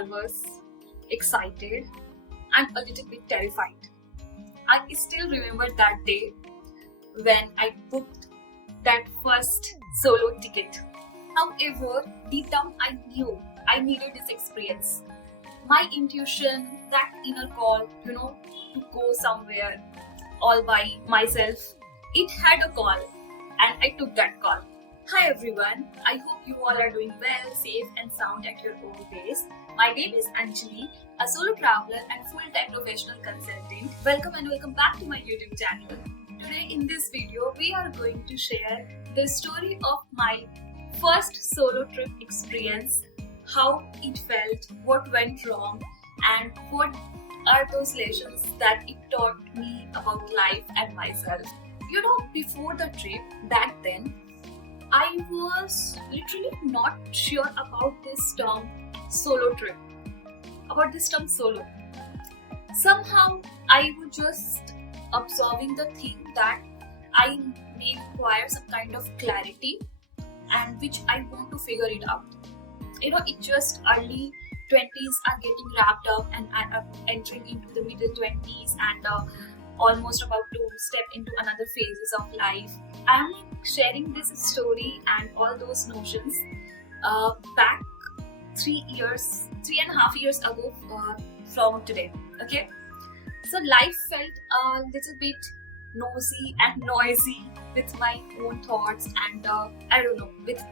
nervous, excited, and a little bit terrified. I still remember that day when I booked that first solo ticket. However, deep down I knew I needed this experience. My intuition, that inner call, to go somewhere all by myself, it had a call and I took that call. Hi everyone, I hope you all are doing well, safe and sound at your own pace. My name is Anjali, a solo traveler and full-time professional consultant. Welcome and welcome back to my YouTube channel. Today in this video, we are going to share the story of my first solo trip experience, how it felt, what went wrong, and what are those lessons that it taught me about life and myself. Before the trip, back then, I was literally not sure about this term solo trip, about this term solo. Somehow, I was just observing the thing that I may require some kind of clarity and which I want to figure it out. It just early 20s are getting wrapped up and I'm entering into the middle 20s and almost about to step into another phases of life. I'm sharing this story and all those notions back 3.5 years ago from today. Okay, so life felt a little bit nosy and noisy with my own thoughts and I don't know, with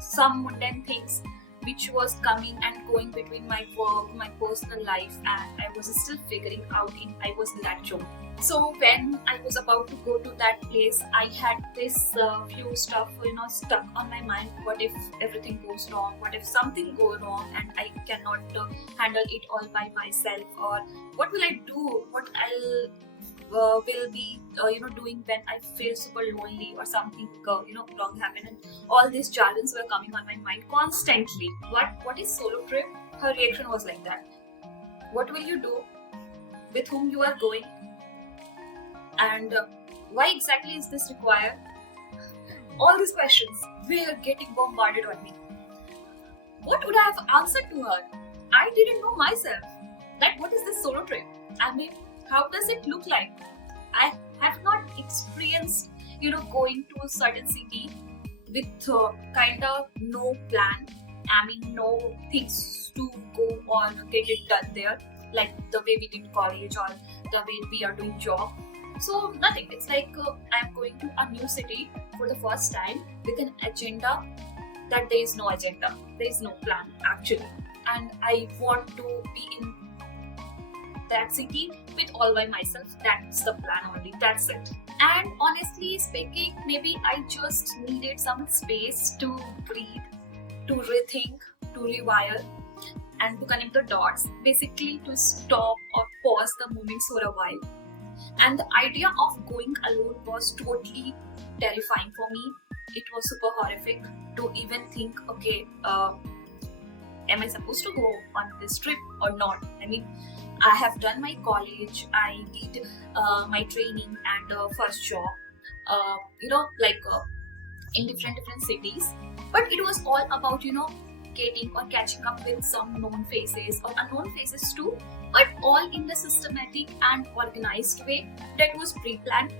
some mundane things which was coming and going between my work, my personal life, and I was still figuring out I was in that zone. So when I was about to go to that place, I had this few stuff stuck on my mind. What if everything goes wrong? What if something goes wrong and I cannot handle it all by myself? Or what will I do? What I'll will be doing when I feel super lonely or something wrong happen, and all these jargons were coming on my mind constantly. What is solo trip? Her reaction was like that. What will you do? With whom you are going? And why exactly is this required? All these questions were getting bombarded on me. What would I have answered to her? I didn't know myself that what is this solo trip? I mean, how does it look like? I have not experienced, going to a certain city with kind of no plan. I mean, no things to go or get it done there, like the way we did college or the way we are doing job. So nothing. It's like I'm going to a new city for the first time with an agenda that there is no agenda. There is no plan actually, and I want to be in that city with all by myself. That's the plan only. That's it. And honestly speaking, maybe I just needed some space to breathe, to rethink, to rewire, and to connect the dots. Basically, to stop or pause the moments for a while. And the idea of going alone was totally terrifying for me. It was super horrific to even think, okay, am I supposed to go on this trip or not? I mean, I have done my college, I did my training and first job, in different cities. But it was all about, getting or catching up with some known faces or unknown faces too, but all in the systematic and organized way that was pre-planned.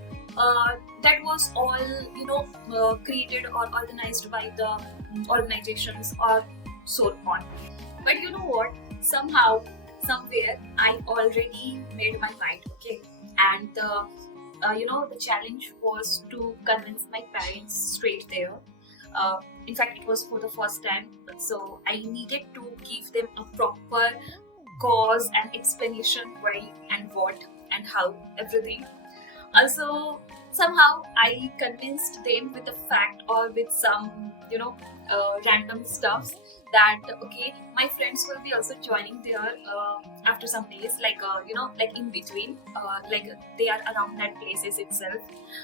That was all, created or organized by the organizations or so on. But you know what? Somehow, somewhere I already made my mind, okay, and the challenge was to convince my parents straight there. In fact, it was for the first time, so I needed to give them a proper cause and explanation why and what and how, everything. Also, somehow I convinced them with the fact or with some random stuffs that okay, my friends will be also joining there after some days, like in between, like they are around that places itself.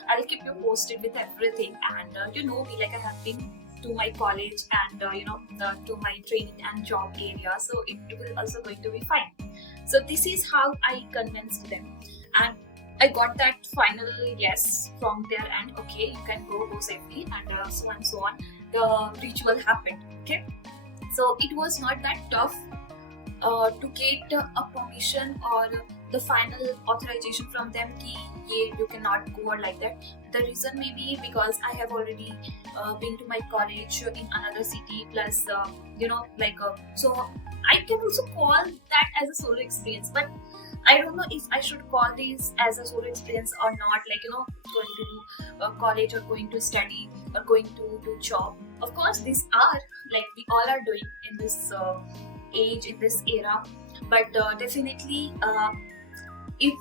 I'll keep you posted with everything, and me, like I have been to my college and to my training and job area, so it will also going to be fine. So this is how I convinced them, and I got that final yes from their end. Okay, you can go safely, and so on. The ritual happened. Okay, so it was not that tough to get a permission or the final authorization from them ki ye you cannot go or like that. The reason may be because I have already been to my college in another city, plus so I can also call that as a solo experience, but I don't know if I should call this as a solo experience or not, like going to college or going to study or going to do job. Of course these are like we all are doing in this age, in this era, but definitely if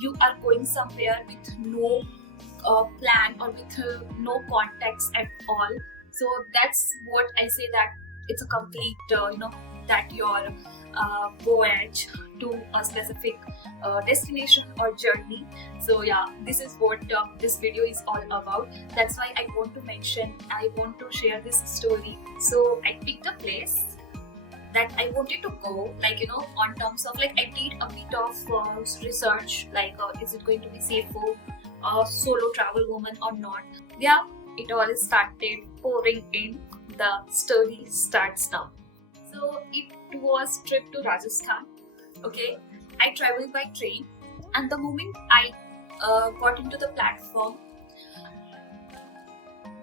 you are going somewhere with no plan or with no context at all, so that's what I say, that it's a complete that your voyage to a specific destination or journey. So yeah, this is what this video is all about. That's why I want to share this story. So I picked a place that I wanted to go, like on terms of like I did a bit of research, like is it going to be safe for a solo travel woman or not. Yeah, it all started pouring in. The story starts now. So it was trip to Rajasthan. Okay, I traveled by train, and the moment I got into the platform,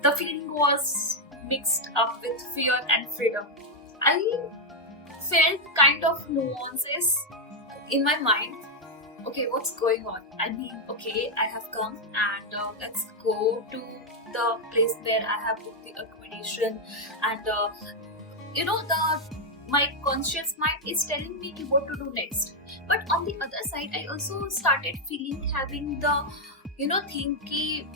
the feeling was mixed up with fear and freedom. I felt kind of nuances in my mind. Okay, what's going on? I mean, okay, I have come and let's go to the place where I have booked the accommodation, and my conscious mind is telling me what to do next. But on the other side, I also started having the thing ki,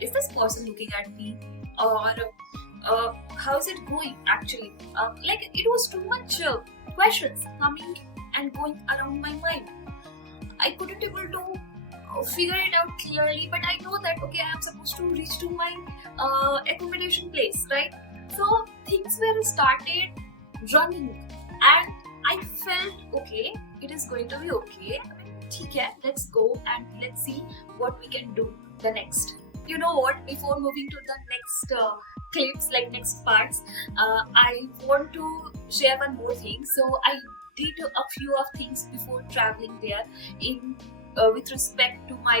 is this person looking at me, or how is it going actually? Like it was too much questions coming and going around my mind. I couldn't able to figure it out clearly, but I know that okay, I am supposed to reach to my accommodation place, right? So things were started running, and I felt okay, it is going to be okay. I mean, ठीक है, let's go and let's see what we can do the next. You know what? Before moving to the next clips, like next parts, I want to share one more thing. So I did a few of things before traveling there in with respect to my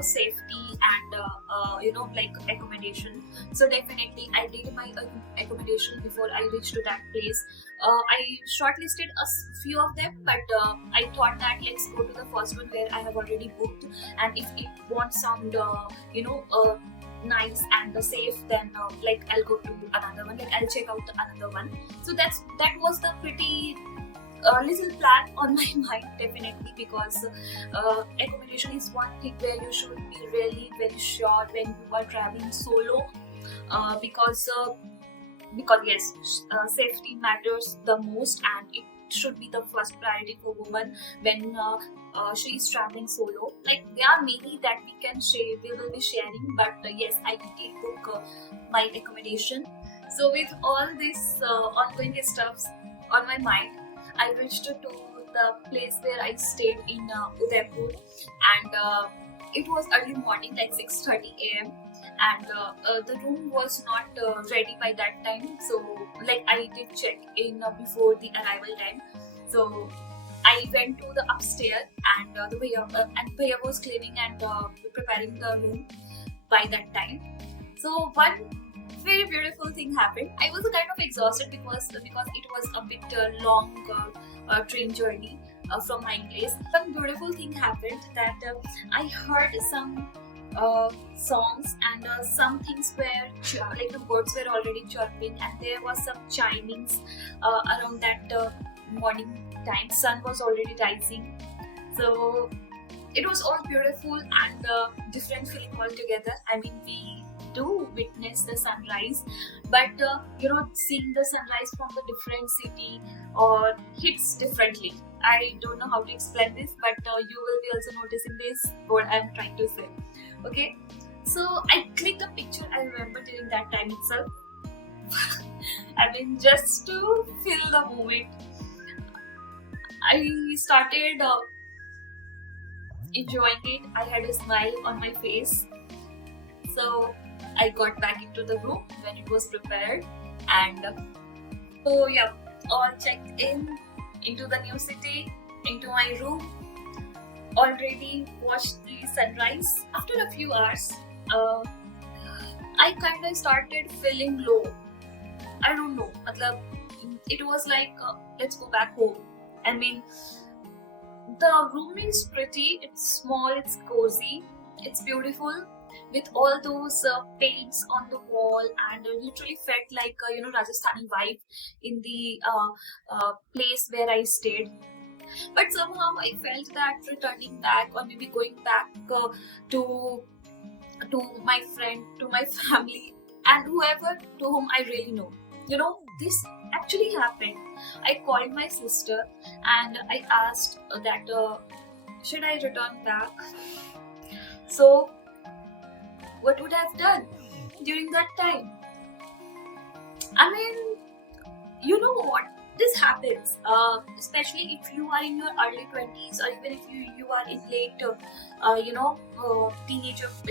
safety and like accommodation. So definitely I did my accommodation before I reached to that place. I shortlisted a few of them, but I thought that let's go to the first one where I have already booked, and if it won't sound nice and safe, then like I'll go to another one, like I'll check out the another one. So that was the pretty little plan on my mind, definitely, because accommodation is one thing where you should be really very sure when you are traveling solo, because yes, safety matters the most, and it should be the first priority for women when she is traveling solo. Like there are many that we will be sharing, but yes, I did book my accommodation. So with all this ongoing stuffs on my mind, I reached to the place where I stayed in Udaipur, and it was early morning, like 6:30 a.m. and the room was not ready by that time. So like I did check in before the arrival time. So I went to the upstairs, and the bhaiya was cleaning and preparing the room by that time. So one very beautiful thing happened. I was kind of exhausted because it was a bit long train journey from my place. One beautiful thing happened that I heard some songs, and some things were like the birds were already chirping, and there was some chimings around that morning time. Sun was already rising, so it was all beautiful and different feeling altogether. I mean, we do witness the sunrise, but seeing the sunrise from the different city or hits differently. I don't know how to explain this, but you will be also noticing this what I'm trying to say. Okay, so I clicked a picture. I remember during that time itself. I mean, just to feel the moment, I started enjoying it. I had a smile on my face. So I got back into the room when it was prepared, and so yeah, all checked in into the new city, into my room, already watched the sunrise. After a few hours, I kind of started feeling low. I don't know. Matlab, it was like, let's go back home. I mean, the room is pretty, it's small, it's cozy, it's beautiful with all those paints on the wall, and literally felt like Rajasthani vibe in the place where I stayed. But somehow I felt that returning back, or maybe going back to my friend, to my family, and whoever to whom I really know. This actually happened. I called my sister and I asked that should I return back? So, what would I have done during that time? I mean, you know what? This happens, especially if you are in your early 20s, or even if you are in late,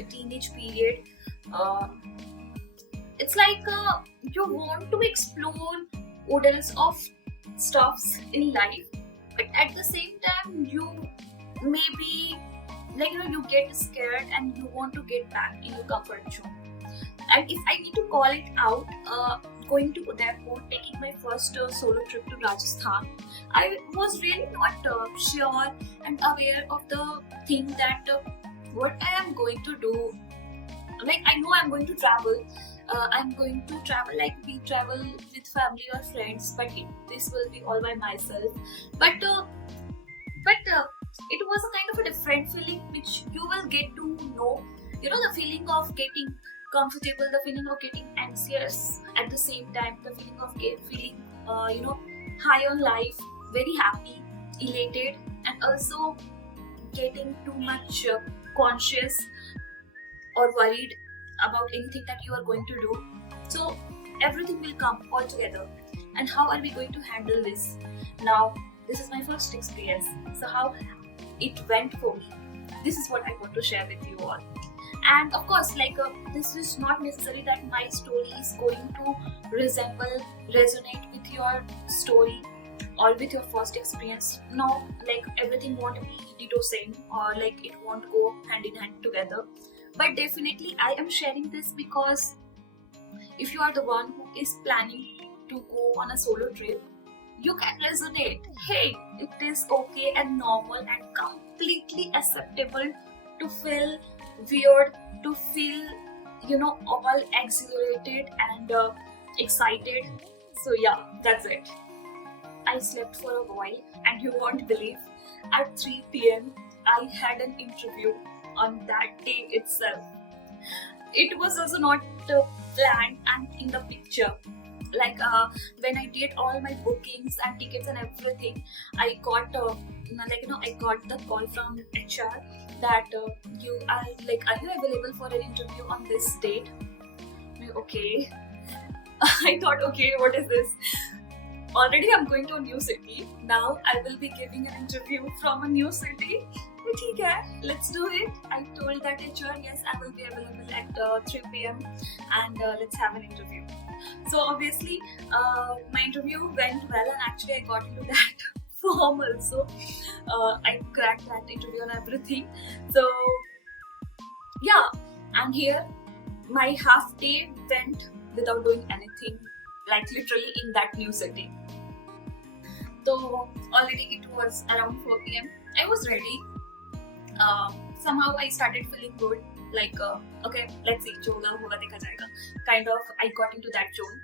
teenage period. It's like you want to explore oodles of stuffs in life, but at the same time you maybe you get scared and you want to get back in your comfort zone. And if I need to call it out, going to Udaipur, taking my first solo trip to Rajasthan, I was really not sure and aware of the thing that what I am going to do. Like, I know I'm going to travel. I'm going to travel like we travel with family or friends, but this will be all by myself. But it was a kind of a different feeling which you will get to know. The feeling of getting comfortable, the feeling of getting anxious at the same time, the feeling of feeling high on life, very happy, elated, and also getting too much conscious or worried about anything that you are going to do. So everything will come all together. And how are we going to handle this? Now, this is my first experience. So how it went for me, this is what I want to share with you all. And of course, this is not necessary that my story is going to resonate with your story or with your first experience. No, everything won't be ditto same, or it won't go hand in hand together. But definitely I am sharing this because if you are the one who is planning to go on a solo trip, you can resonate. Hey, it is okay and normal and completely acceptable to feel weird, to feel all exhilarated and excited. So yeah, that's it. I slept for a while, and you won't believe, at 3 p.m. I had an interview on that day itself. It was also not planned and in the picture. When I did all my bookings and tickets and everything, I got I got the call from HR that you are are you available for an interview on this date? Okay. I thought, okay, what is this? Already I'm going to a new city. Now I will be giving an interview from a new city. Okay, let's do it. I told that HR, yes, I will be available at 3 p.m. and let's have an interview. So obviously, my interview went well, and actually I got into that form also. I cracked that interview and everything. So yeah, and here my half day went without doing anything, literally in that new city. So already it was around 4 p.m. I was ready. Somehow I started feeling good. Okay, let's see, jo hoga dekha jayega. Kind of, I got into that zone.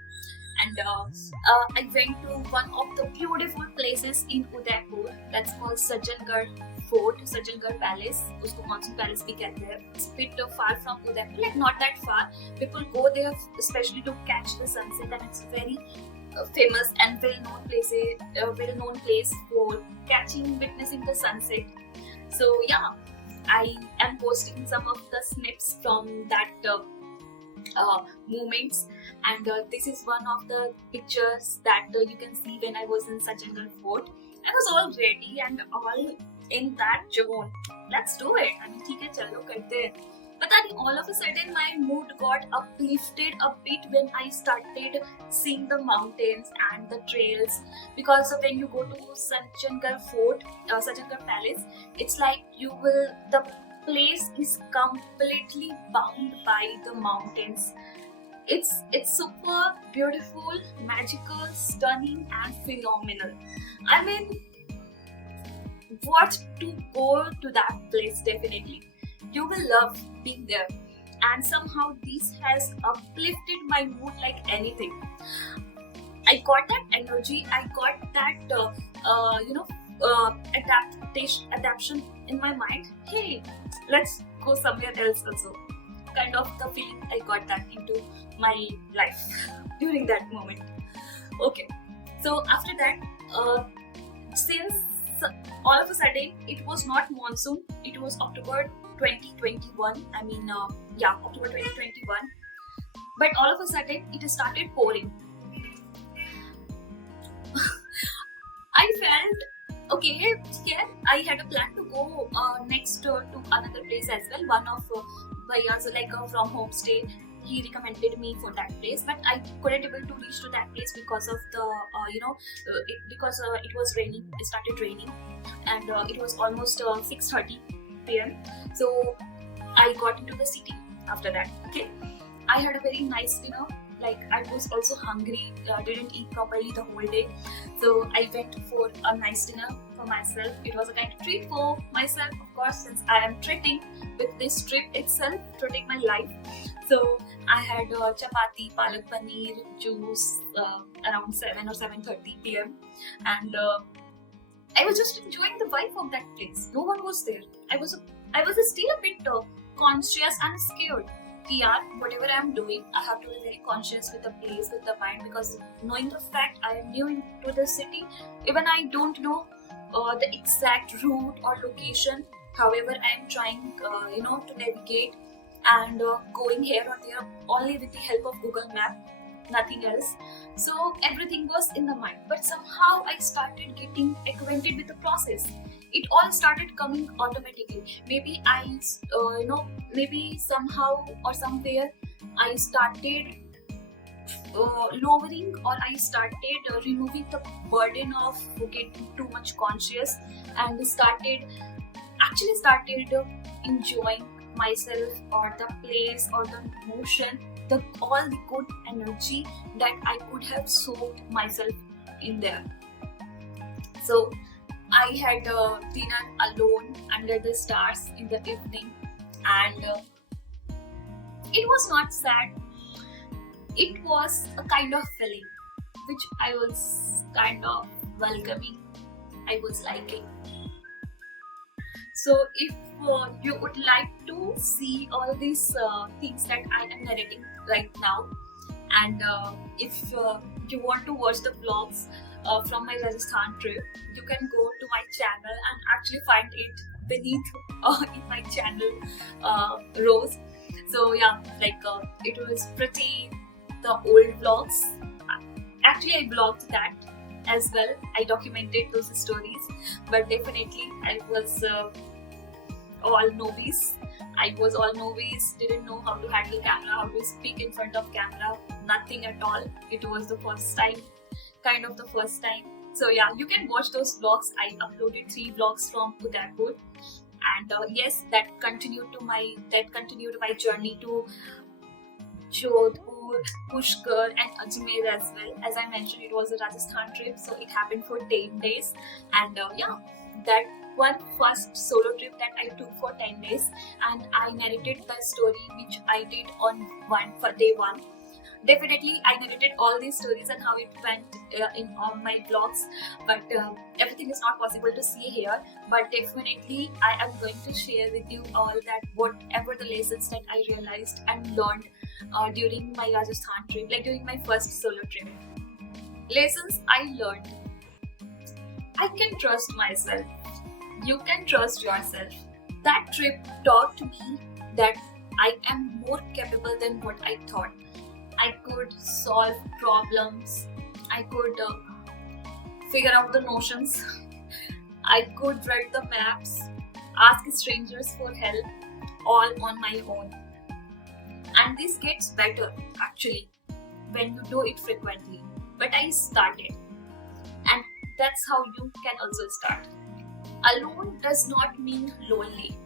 And I went to one of the beautiful places in Udaipur that's called Sajjangarh Fort, Sajjangarh Palace. Usko Monsoon Palace bhi kehte hain. It's a bit far from Udaipur, not that far. People go there especially to catch the sunset, and it's very famous and well-known place for witnessing the sunset. So yeah, I am posting some of the snips from that moments, and this is one of the pictures that you can see when I was in Sajjangarh Fort. I was all ready and all in that zone. Let's do it. I mean, ठीक है, चलो करते हैं. But पता नहीं, all of a sudden my mood got uplifted a bit when I started seeing the mountains and the trails. Because when you go to Sachingarh Fort, Sachingarh Palace, it's like the place is completely bound by the mountains. It's super beautiful, magical, stunning, and phenomenal. I mean, what to go to that place, definitely. You will love being there. And somehow this has uplifted my mood like anything. I got that energy, I got that, adaptation in my mind. Hey, let's go somewhere else also. Kind of the feeling I got that into my life during that moment. Okay, so after that, since all of a sudden it was not monsoon, it was October 2021. October 2021. But all of a sudden it started pouring. I felt okay. Yeah, I had a plan to go next to another place as well. One of Bhaiyas from homestay, he recommended me for that place, but I couldn't able to reach to that place because of the it was raining. It started raining, and it was almost 6:30 p.m. So I got into the city after that. Okay, I had a very nice dinner. Like, I was also hungry, didn't eat properly the whole day. So I went for a nice dinner for myself. It was a kind of treat for myself, of course, since I am treating with this trip itself, treating my life. So I had chapati, palak paneer, juice around 7 or 7:30 p.m. And I was just enjoying the vibe of that place. No one was there. I was still a bit conscious and scared. Whatever I am doing, I have to be very conscious with the place, with the mind, because knowing the fact I am new into the city, even I don't know the exact route or location. However, I am trying, to navigate and going here or there only with the help of Google Map, nothing else. So everything was in the mind, but somehow I started getting acquainted with the process. It all started coming automatically. Maybe maybe somehow or somewhere I started lowering, or I started removing the burden of getting too much conscious, and started enjoying myself or the place or the motion, all the good energy that I could have soaked myself in there. So I had dinner alone under the stars in the evening, and it was not sad. It was a kind of feeling which I was kind of welcoming. I was liking. So if you would like to see all these things that I am narrating right now, and if you want to watch the vlogs from my Rajasthan trip, you can go to my channel and actually find it beneath in my channel rows. So yeah, it was pretty the old vlogs. Actually, I vlogged that as well. I documented those stories, but definitely I was all novice. Didn't know how to handle camera, how to speak in front of camera, nothing at all. It was the first time. So yeah, you can watch those vlogs. I uploaded 3 vlogs from Udaipur, and yes, that continued my journey to Jodhpur, Pushkar, and Ajmer as well. As I mentioned, it was a Rajasthan trip, so it happened for 10 days, and that one first solo trip that I took for 10 days, and I narrated the story which I did on day one. Definitely, I narrated all these stories and how it went in all my vlogs, but everything is not possible to see here. But definitely, I am going to share with you all that whatever the lessons that I realized and learned during my Rajasthan trip, like during my first solo trip. Lessons I learned. I can trust myself. You can trust yourself. That trip taught me that I am more capable than what I thought. I could solve problems. I could figure out the notions. I could read the maps, ask strangers for help, all on my own. And this gets better actually when you do it frequently. But I started, and that's how you can also start. Alone does not mean lonely.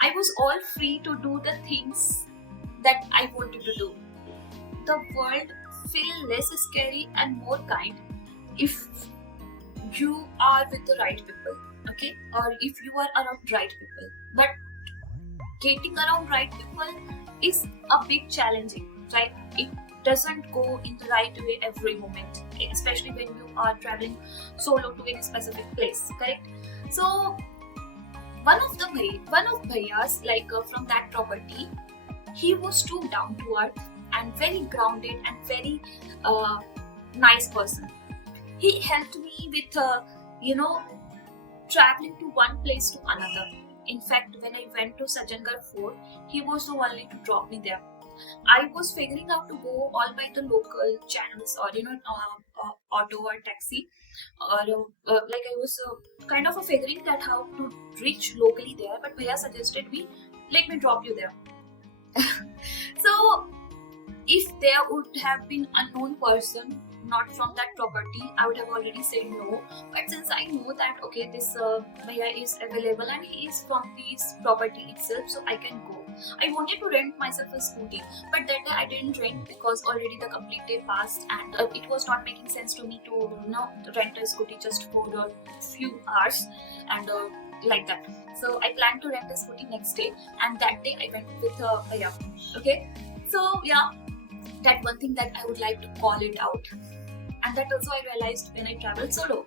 I was all free to do the things that I wanted to do. The world feel less scary and more kind if you are with the right people, okay, or if you are around right people. But getting around right people is a bit challenging, right? It doesn't go in the right way every moment, especially when you are traveling solo to a specific place, correct? So one of bhaiyas, from that property, he was too down to earth and very grounded and very nice person. He helped me with traveling to one place to another. In fact, when I went to Sajangarh Fort, he was the only to drop me there. I was figuring out to go all by the local channels, or auto or taxi, or I was kind of figuring that how to reach locally there. But Bhaiya suggested me, let me drop you there. So if there would have been unknown person not from that property, I would have already said no. But since I know that okay, this Bhaiya is available and he is from this property itself, so I can go. I wanted to rent myself a scooty, but that day I didn't rent because already the complete day passed, and it was not making sense to me to rent a scooty just for a few hours and like that. So I planned to rent a scooty next day, and that day I went with Bhaiya. Okay, so yeah, that one thing that I would like to call it out. And that also I realized when I traveled solo.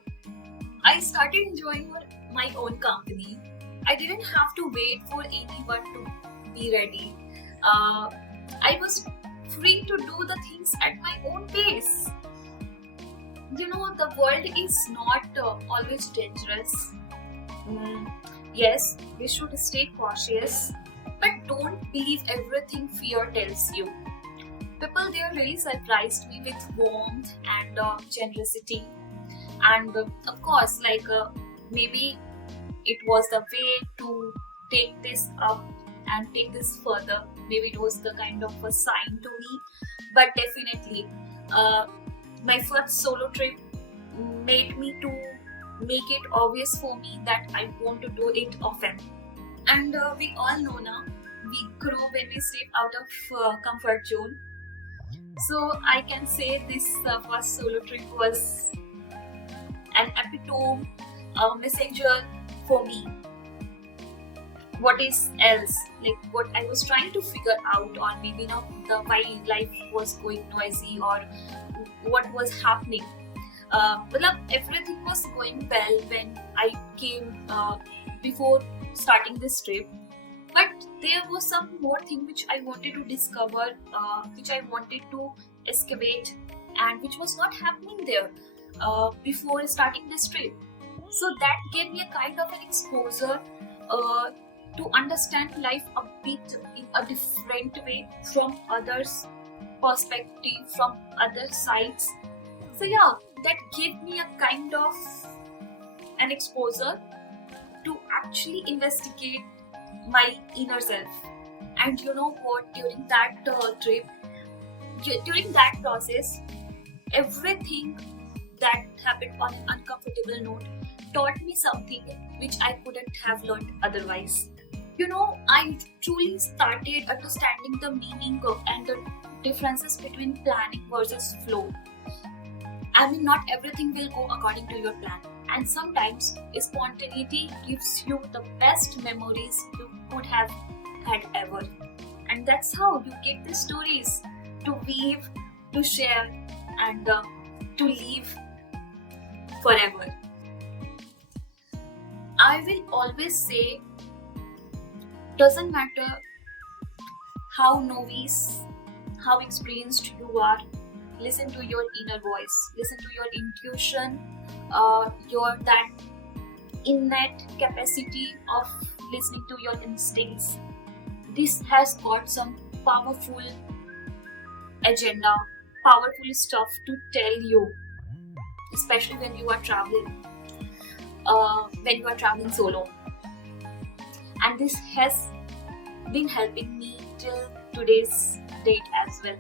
I started enjoying my own company. I didn't have to wait for anyone to be ready. I was free to do the things at my own pace. The world is not always dangerous. Yes, we should stay cautious, but don't believe everything fear tells you. People there really surprised me with warmth and generosity, and of course, maybe it was the way to take this up and take this further. Maybe it was the kind of a sign to me, but definitely, my first solo trip made me to make it obvious for me that I want to do it often. And we all know now, we grow when we step out of comfort zone. So I can say this first solo trip was an epitome messenger for me. What is else? Like what I was trying to figure out, or maybe why life was going noisy, or what was happening. Everything was going well when I came before starting this trip. But there was some more thing which I wanted to discover, which I wanted to excavate, and which was not happening there before starting this trip. So that gave me a kind of an exposure to understand life a bit in a different way, from others' perspective, from other sides. So yeah, that gave me a kind of an exposure to actually investigate my inner self. And you know what, during that trip, during that process, everything that happened on an uncomfortable note taught me something which I couldn't have learned otherwise. I truly started understanding the meaning of and the differences between planning versus flow. I mean, not everything will go according to your plan, and sometimes spontaneity gives you the best memories you could have had ever. And that's how you get the stories to weave, to share, and to live forever. I will always say, doesn't matter how novice, how experienced you are, listen to your inner voice, listen to your intuition, your that innate capacity of listening to your instincts. This has got some powerful agenda, powerful stuff to tell you, especially when you are traveling solo. and this has been helping me till today's date as well.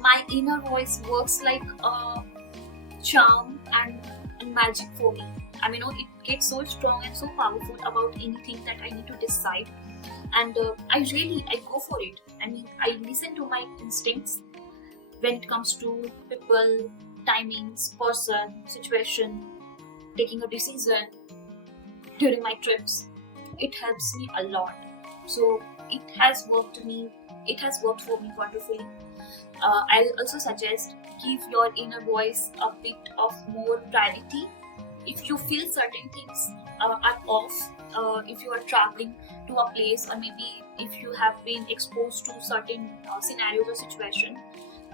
My inner voice works like a charm and magic for me. I mean, it gets so strong and so powerful about anything that I need to decide, and I go for it. I mean, I listen to my instincts when it comes to people, timings, person, situation, taking a decision during my trips. It helps me a lot. So it has worked me. It has worked for me wonderfully. I'll also suggest give your inner voice a bit of more priority. If you feel certain things are off, if you are traveling to a place, or maybe if you have been exposed to certain scenarios or situation,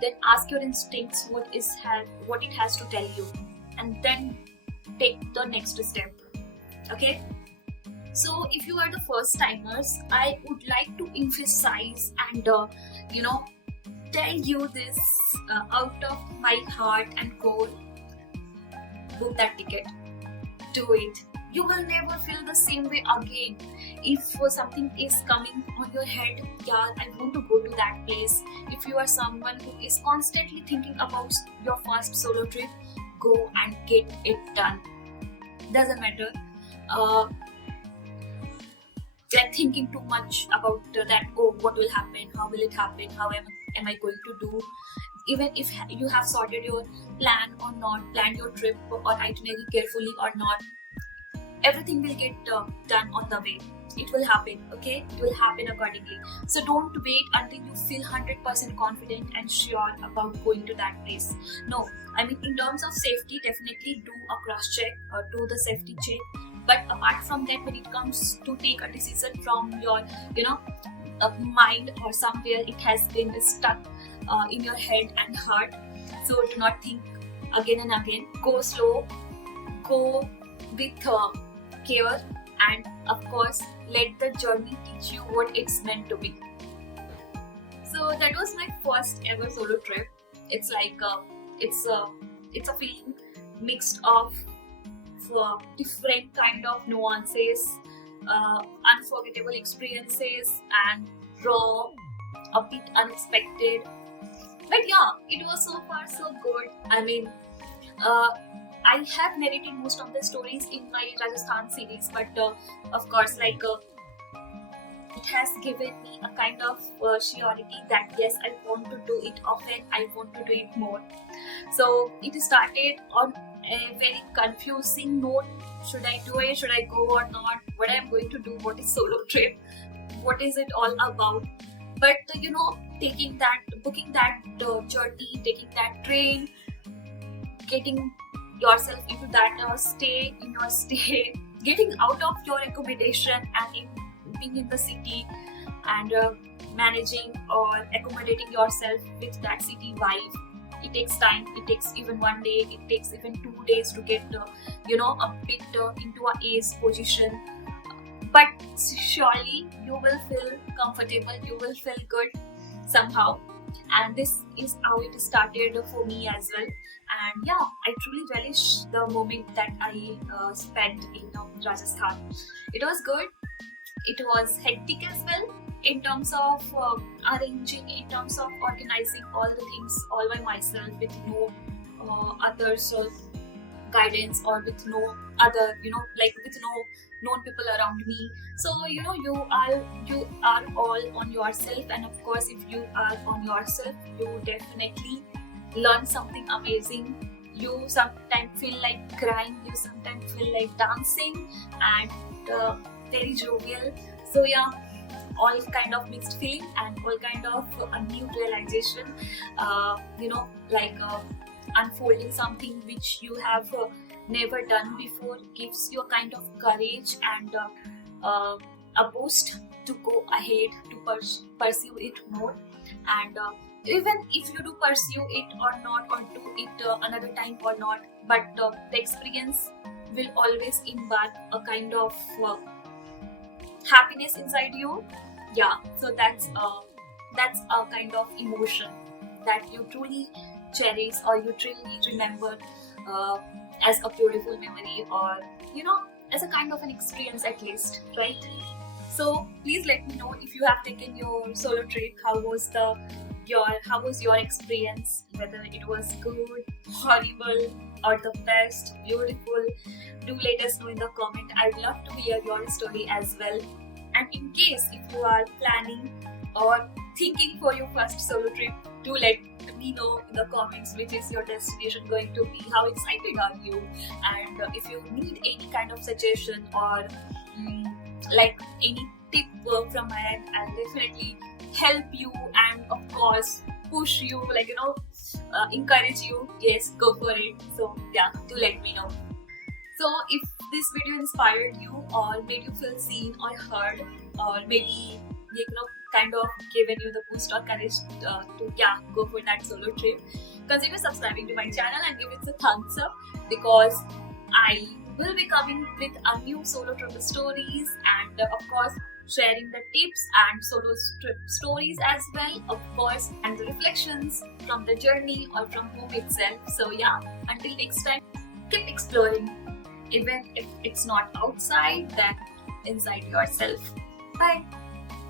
then ask your instincts what it has to tell you, and then take the next step. Okay. So if you are the first timers, I would like to emphasize and tell you this out of my heart and core. Book that ticket. Do it. You will never feel the same way again. If something is coming on your head, yeah, I want to go to that place. If you are someone who is constantly thinking about your first solo trip, go and get it done. Doesn't matter. Like thinking too much about that. Oh, what will happen? How will it happen? How am I going to do? Even if you have sorted your plan or not, planned your trip or itinerary carefully or not, everything will get done on the way. It will happen, okay? It will happen accordingly. So don't wait until you feel 100% confident and sure about going to that place. No, I mean, in terms of safety, definitely do a cross check or do the safety check. But apart from that, when it comes to take a decision from your, mind or somewhere, it has been stuck in your head and heart. So do not think again and again. Go slow, go with care, and of course, let the journey teach you what it's meant to be. So that was my first ever solo trip. It's like it's a feeling mixed of different kind of nuances, unforgettable experiences, and raw, a bit unexpected. But yeah, it was so far so good. I mean, I have narrated most of the stories in my Rajasthan series, but of course, it has given me a kind of surety that yes, I want to do it often, I want to do it more. So it started on a very confusing note. Should I do it? Should I go or not? What I am going to do? What is solo trip? What is it all about? But booking that journey, taking that train, getting yourself into that stay, getting out of your accommodation and being in the city, and managing or accommodating yourself with that city vibe. It takes time. It takes even one day. It takes even 2 days to get a bit into a ace position. But surely you will feel comfortable. You will feel good somehow. And this is how it started for me as well. And yeah, I truly relish the moment that I spent in Rajasthan. It was good. It was hectic as well in terms of arranging, in terms of organizing all the things all by myself with no other guidance, or with no other, with no known people around me. So you are all on yourself, and of course, if you are on yourself, you definitely learn something amazing. You sometimes feel like crying, you sometimes feel like dancing, and very jovial. So yeah, all kind of mixed feeling and all kind of a new realization. Unfolding something which you have never done before gives you a kind of courage and a boost to go ahead to pursue it more. And even if you do pursue it or not, or do it another time or not, but the experience will always impart a kind of happiness inside you. Yeah, so that's a kind of emotion that you truly cherish, or you truly remember as a beautiful memory, or as a kind of an experience at least, right? So please let me know if you have taken your solo trip. How was your experience? Whether it was good, horrible, or the best, beautiful. Do let us know in the comment. I'd love to hear your story as well. And in case if you are planning or thinking for your first solo trip, do let me know in the comments which is your destination going to be, how excited are you, and if you need any kind of suggestion or like any tip from my end, I'll definitely help you and of course push you, like encourage you. Yes, go for it. So yeah, do let me know. So if this video inspired you or made you feel seen or heard, or maybe kind of given you the boost or courage to go for that solo trip, consider subscribing to my channel and give it a thumbs up, because I will be coming with a new solo travel stories and of course sharing the tips and solo trip stories as well, of course, and the reflections from the journey or from home itself. So yeah, until next time, keep exploring. Even if it's not outside, then inside yourself. Bye.